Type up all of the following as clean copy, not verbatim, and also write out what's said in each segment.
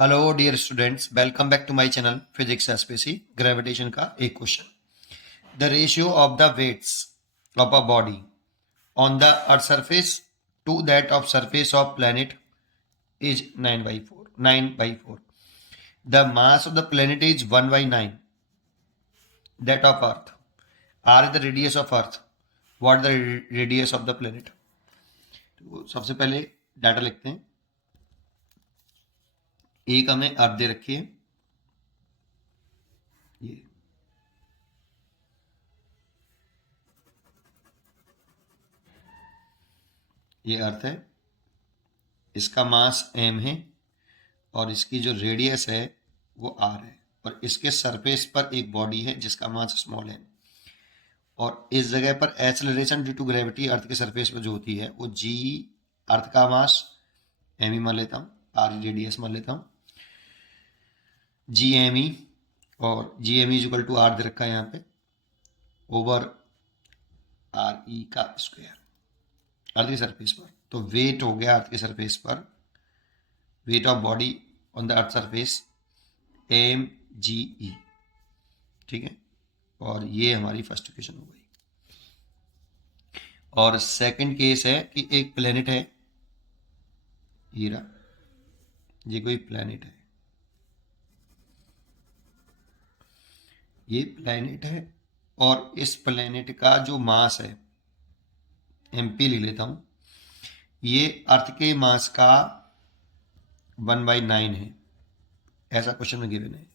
Hello dear students, welcome back to my channel physics SPC. Gravitation का एक question. The ratio of the weights of a body on the earth surface to that of surface of planet is 9/4. The mass of the planet is 1/9 that of earth. R the radius of earth. What the radius of the planet. तो सबसे पहले data लिखते हैं। एक हमें अर्थ दे रखी है, ये अर्थ है, इसका मास m है और इसकी जो रेडियस है वो r है, और इसके सरफेस पर एक बॉडी है जिसका मास स्मॉल है, और इस जगह पर एक्सेलरेशन ड्यू टू ग्रेविटी अर्थ के सरफेस पर जो होती है वो g अर्थ का मास m ही मान लेता हूँ, r रेडियस मान लेता हूँ, जी एम ई, और G M is equal to R दे रखा है यहाँ पे ओवर आर ई का स्क्वायर अर्थ के सरफेस पर। तो वेट हो गया अर्थ के सरफेस पर, weight of body on the earth surface M G E, ठीक है। और ये हमारी फर्स्ट इक्वेशन हो गई। और सेकंड केस है कि एक प्लेनेट है, हीरा, ये कोई प्लेनेट है, ये प्लेनेट है, और इस प्लेनेट का जो मास है एमपी लिख लेता हूं, ये अर्थ के मास का 1/9 है, ऐसा क्वेश्चन में गिवन है।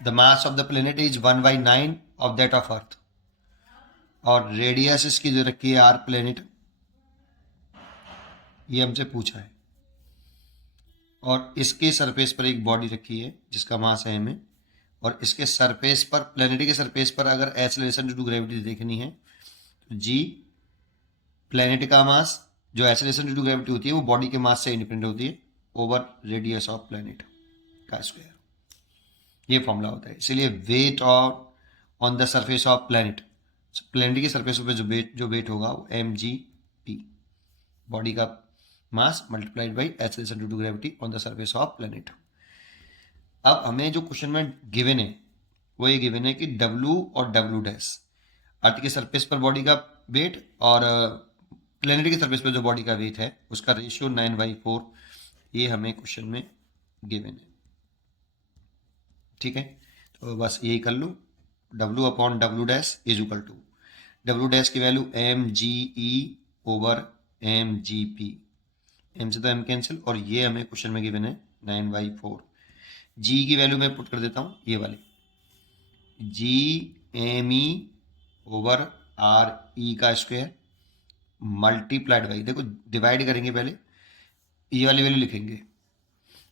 The mass of the planet is 1/9 of that of earth, और रेडियस इसकी जो रखी है आर प्लेनेट, ये हमसे पूछा है, और इसके सरफेस पर एक बॉडी रखी है जिसका मास है m, और इसके सरफेस पर, प्लेनेट के सरफेस पर अगर एक्सेलरेशन ड्यू टू ग्रेविटी देखनी है तो जी प्लेनेट का मास, जो एक्सेलरेशन ड्यू टू ग्रेविटी होती है वो बॉडी के मास से इंडिपेंडेंट होती है, ओवर रेडियस ऑफ प्लेनेट का स्क्वायर, ये फॉर्मूला होता है। इसलिए weight on the surface of planet, planet के सरफेस पे जो वेट होगा वो एम जी पी, बॉडी का mass multiplied by acceleration due to gravity on the surface of planet. अब हमें जो क्वेश्चन में गिवन है वो ये गिवन है कि W और W डैश, अर्थ के सरफेस पर बॉडी का वेट और प्लेनेट के सरफेस पर जो बॉडी का वेट है उसका रेशियो 9/4, ये हमें क्वेश्चन में गिवन है, ठीक है। तो बस यही कर लो, W upon W dash is equal to, W dash की value M G E over M G P, M से तो एम कैंसिल, और ये हमें क्वेश्चन में गिवन है 9/4। जी की वैल्यू मैं पुट कर देता हूँ, ये वाली G M E over R E का स्क्वायर मल्टीप्लाइड बाई, देखो डिवाइड करेंगे पहले, ये वाली वैल्यू लिखेंगे,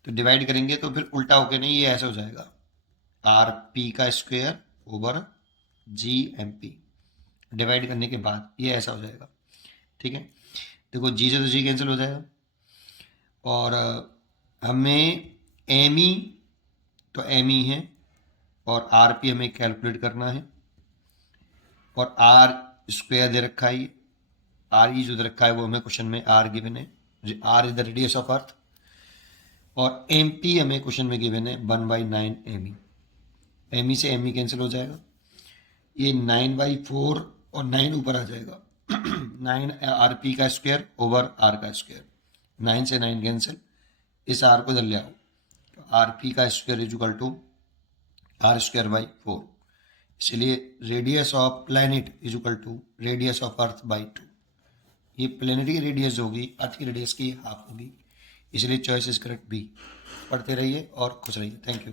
तो डिवाइड करेंगे तो फिर उल्टा होके नहीं, ये ऐसा हो जाएगा आर पी का square over G M P, divide करने के बाद ये ऐसा हो जाएगा, ठीक है। देखो जी से तो जी कैंसिल हो जाएगा, और हमें एम ई तो एम ही है, और आर पी हमें कैलकुलेट करना है, और आर स्क्वायर दे रखा है, आर ई जो दे रखा है वो हमें क्वेश्चन में आर गिवन है, R is the radius of earth, और एम पी हमें क्वेश्चन में गिवन है 1/9 एम ई, एम ई से एम ई कैंसिल हो जाएगा, ये 9/4 और 9 ऊपर आ जाएगा 9 आर पी का स्क्वायर ओवर आर का स्क्वायर, 9 से 9 कैंसिल, इस आर को इधर ले आओ, तो आर पी का square is equal to R square by 4, इसलिए radius of planet is equal to radius of earth by 2, ये प्लैनेट की रेडियस होगी, अर्थ की रेडियस की हाफ होगी, इसलिए चॉइस इज करेक्ट बी। पढ़ते रहिए और खुश रहिए, थैंक यू।